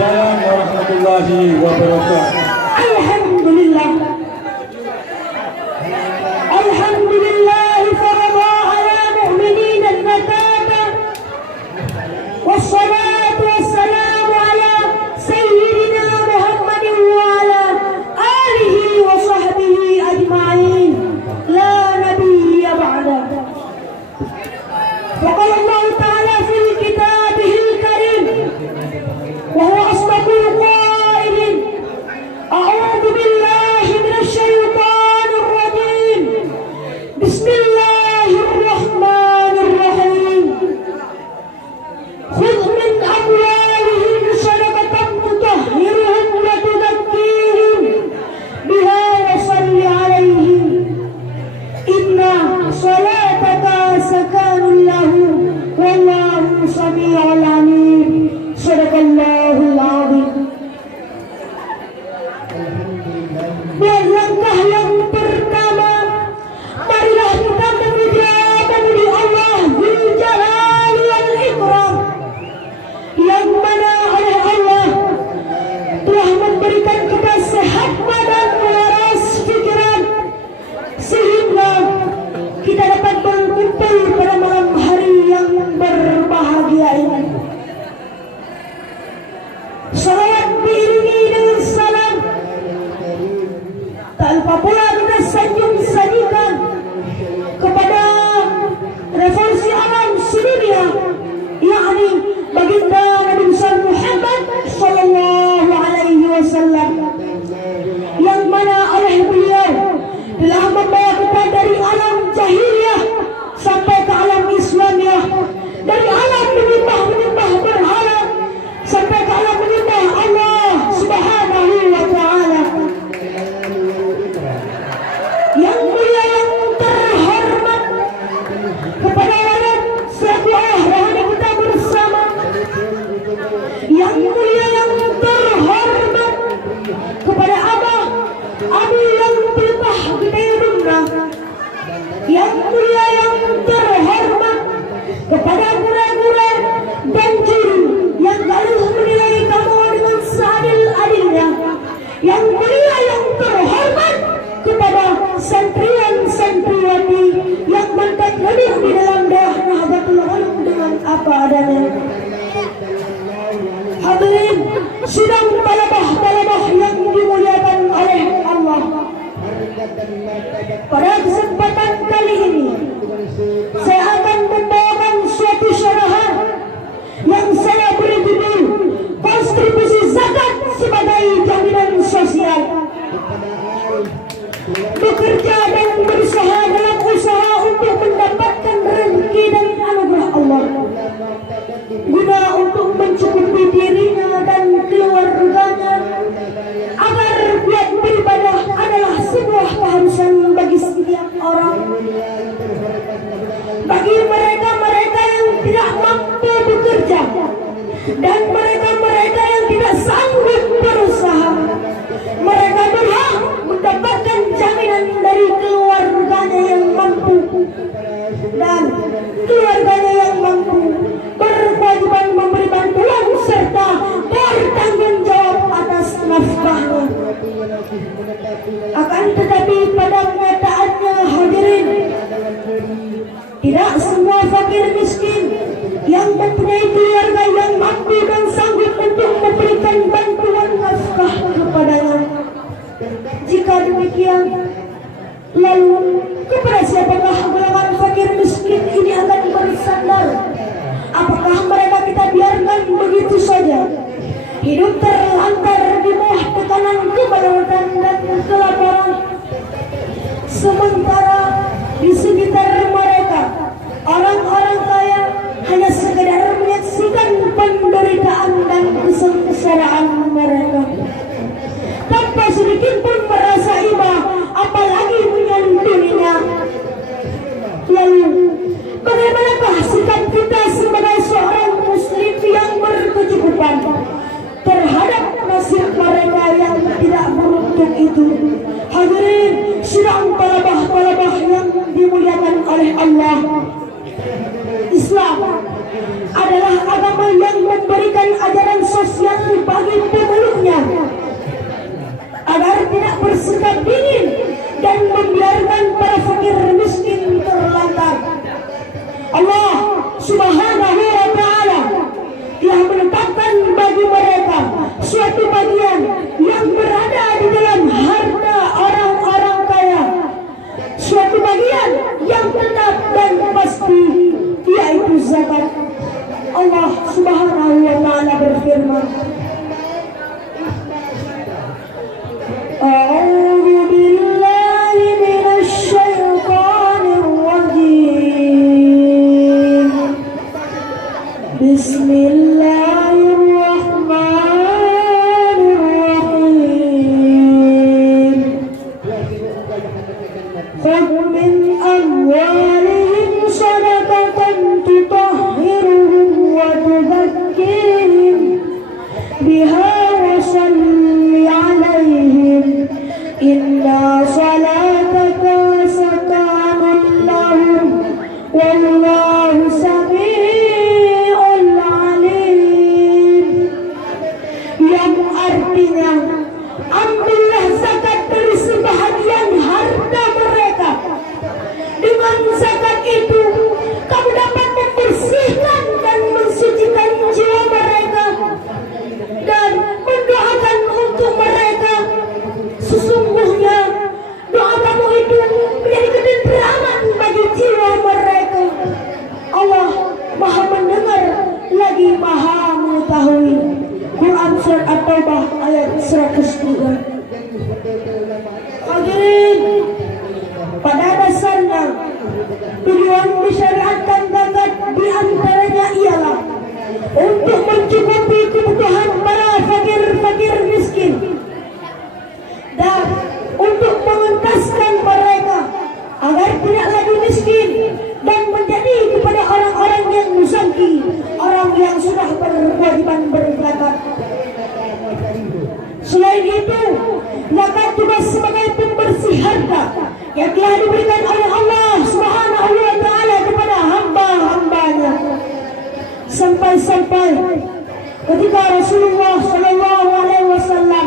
Waalaikumsalam warahmatullahi wabarakatuh. Alhamdulillah. Alhamdulillah farada ala mu'minin al-nataba. Wassalatu wassalamu ala sayyidina Muhammadin wa ala alihi wa sahbihi ajma'in. La nabiyya ba'da. Wa qala Allah ta'ala fil kitabihil karim wa huwa asdaqul qailin. أعوذ بالله من الشيطان الرجيم. بسم الله الرحمن الرحيم. خذ من أموالهم صدقة تطهرهم وتزكيهم بها وصل عليهم إن صلاتك سكن لهم والله سميع عليم. صدق الله العظيم. Langkah yang pertama, marilah kita memuji Allah Dzul Jalali wal Ikram, yang mana oleh Allah telah memberikan kita sehat badan, waras pikiran, sehingga kita dapat berkumpul pada malam hari yang berbahagia ini. Salawat diiringi dengan salam. Tak lupa pula kita sanjung-sanjungkan kepada revolusi alam sedunia, yakni baginda Nabi Muhammad sallallahu alaihi wasallam, yang mana oleh beliau telah membawa kita dari alam jahiliyah sampai ke alam Islamiyah, dari alam menyembah berhala sampai ke alam menyembah Allah Subhanahu wa taala. Yang mulia yang terhormat, kepada walad selaku ayah rohani kita bersama. Yang mulia yang terhormat, kepada abah abi yang pelipah kita hidungnya. Yang mulia yang terhormat, kepada guru-guru dan juru yang galuh menilai kamu dengan seadil-adilnya. Yang mulia yang terhormat, kepada santriwan-santriwati yang mantan hadir di dalam daerah Nahdlatul Ulum dengan apa adanya. Hadirin sidang talabah-talabah yang dimuliakan oleh Allah, pada kesempatan kali ini saya akan membawakan suatu syarahan yang saya beri judul kontribusi zakat sebagai jaminan sosial. Bekerja dan berusaha dalam usaha untuk mendapatkan rezeki dari anugerah Allah, guna untuk mencukupi dirinya dan keluarganya, agar giat beribadah adalah sebuah keharusan bagi setiap orang. Bagi mereka-mereka yang tidak mampu bekerja dan mereka-mereka yang tidak sanggup berusaha, mereka berhak mendapatkan jaminan dari keluarganya yang mampu, dan keluarganya yang mampu berkewajiban memberi bantuan serta bertanggung jawab atas nafkahnya. Akan tetapi pada kenyataannya, hadirin, tidak semua fakir miskin yang mempunyai keluarga yang mampu dan sanggup untuk memberikan bantuan nafkah kepadanya. Jika demikian, lalu kepada siapakah golongan fakir miskin ini akan bersandar? Apakah mereka kita biarkan begitu saja hidup terlantar di bawah tekanan kemelaratan dan kelaparan, sementara di sekitar mereka orang-orang kaya hanya sekedar menyaksikan penderitaan dan kesengsaraan mereka tanpa sedikit pun merasa iba, apalagi menyantuninya. Lalu bagaimanakah sikap kita sebagai seorang muslim yang berkecukupan terhadap nasib mereka yang tidak beruntung itu? Hadirin sidang talabah-talabah yang dimuliakan oleh Allah, Islam adalah agama yang memberikan ajaran sosial bagi بها وصل عليهم إن صلاتك سكن لهم والله سميع عليم. Yang artinya ambillah zakat dari sebahagian harta mereka. Dengan zakat itu kamu dapat membersihkan dan mensucikan jiwa mereka dan mendoakan untuk mereka. Sesungguhnya doa kamu itu menjadi ketenteraman bagi jiwa mereka. Allah Maha mendengar lagi Maha mengetahui. Quran Surat At-Taubah ayat 103. Hadirin, pada dasarnya tujuan mensyariatkan zakat di antaranya ialah untuk mencukupi kebutuhan para fakir-fakir miskin dan untuk mengentaskan mereka agar tidak lagi miskin dan menjadi kepada orang-orang yang musaki, orang yang sudah berkewajiban berzakat. Selain itu, zakat juga sebagai pembersih harta yang telah diberikan oleh Allah Subhanahu wa taala kepada hamba-hambanya. Sampai-sampai ketika Rasulullah sallallahu alaihi wasallam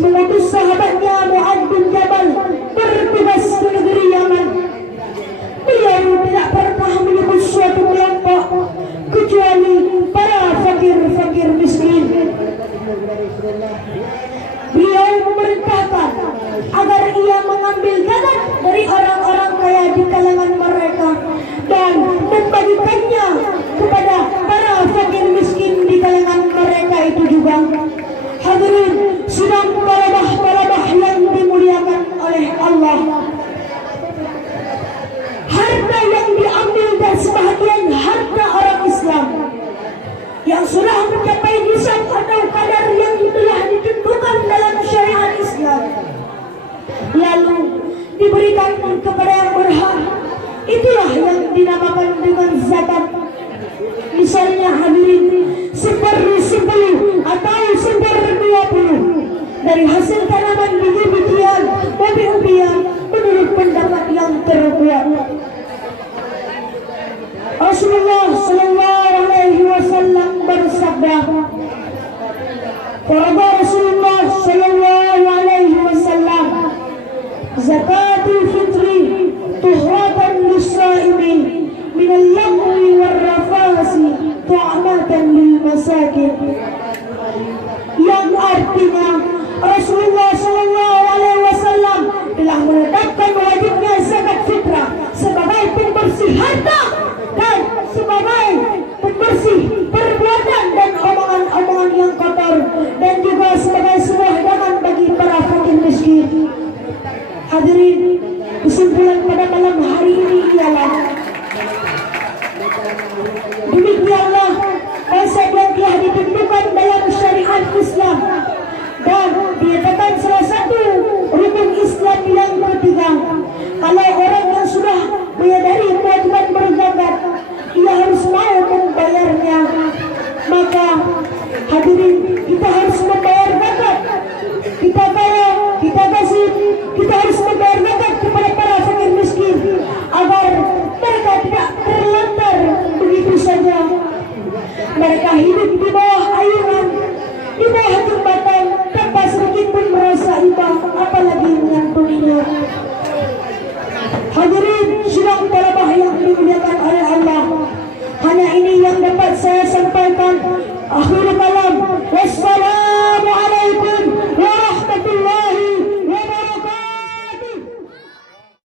mengutus sahabatnya Mu'adz bin Jabal bertugas ke negeri Yaman, beliau tidak pernah menyebut suatu kelompok kecuali para fakir-fakir miskin. Beliau memerintahkan agar ia mengambil zakat dari orang-orang kaya di kalangan mereka dan membagikannya kepada para fakir miskin di kalangan mereka itu juga. Hadirin sidang talabah-talabah yang dimuliakan oleh Allah, harta yang diambil dan sebahagian harta orang Islam yang sudah mencapai nisab atau kadar yang telah ditentukan dalam syariat Islam lalu diberikan kepada yang berhak, itulah yang dinamakan dengan zakat. Misalnya hadirin, 1/10 atau 1/20 dari hasil tanaman biji-bijian, umbi-umbian menurut pendapat yang terkuat. Rasulullah sallallahu alaihi wasallam bersabda, "Farada Rasulullah sallallahu alaihi wasallam zakatul fitri tuhratan lis-sa'imin min al-lagwi war-rafasi ta'amatan lil masakin." Yang artinya Rasulullah sallallahu alaihi wasallam telah menetapkan wajibnya zakat fitrah sebagai pembersih harta dan sebagai pembersih perbuatan dan omongan-omongan yang kotor, dan juga sebagai sebuah hidangan bagi para fakir miskin. Hadirin, kesimpulan pada malam hari ini ialah demikianlah konsep yang telah ditentukan dalam syariat Islam dan dinyatakan salah satu rukun Islam yang ketiga. Kalau orang yang sudah menyadari kewajiban berzakat, ia harus mau membayarnya. Maka hadirin, kita harus membayar zakat. Kita kaya, kita kasih, kita harus membayar zakat kepada para fakir miskin agar mereka tidak terlantar begitu saja. Mereka hidup di bawah ayunan, di bawah jembatan tanpa sedikit pun merasa iba, apalagi menyantuninya. Hadirin sidang talabah yang dimuliakan oleh Allah, hanya ini yang dapat saya sampaikan. Akhirul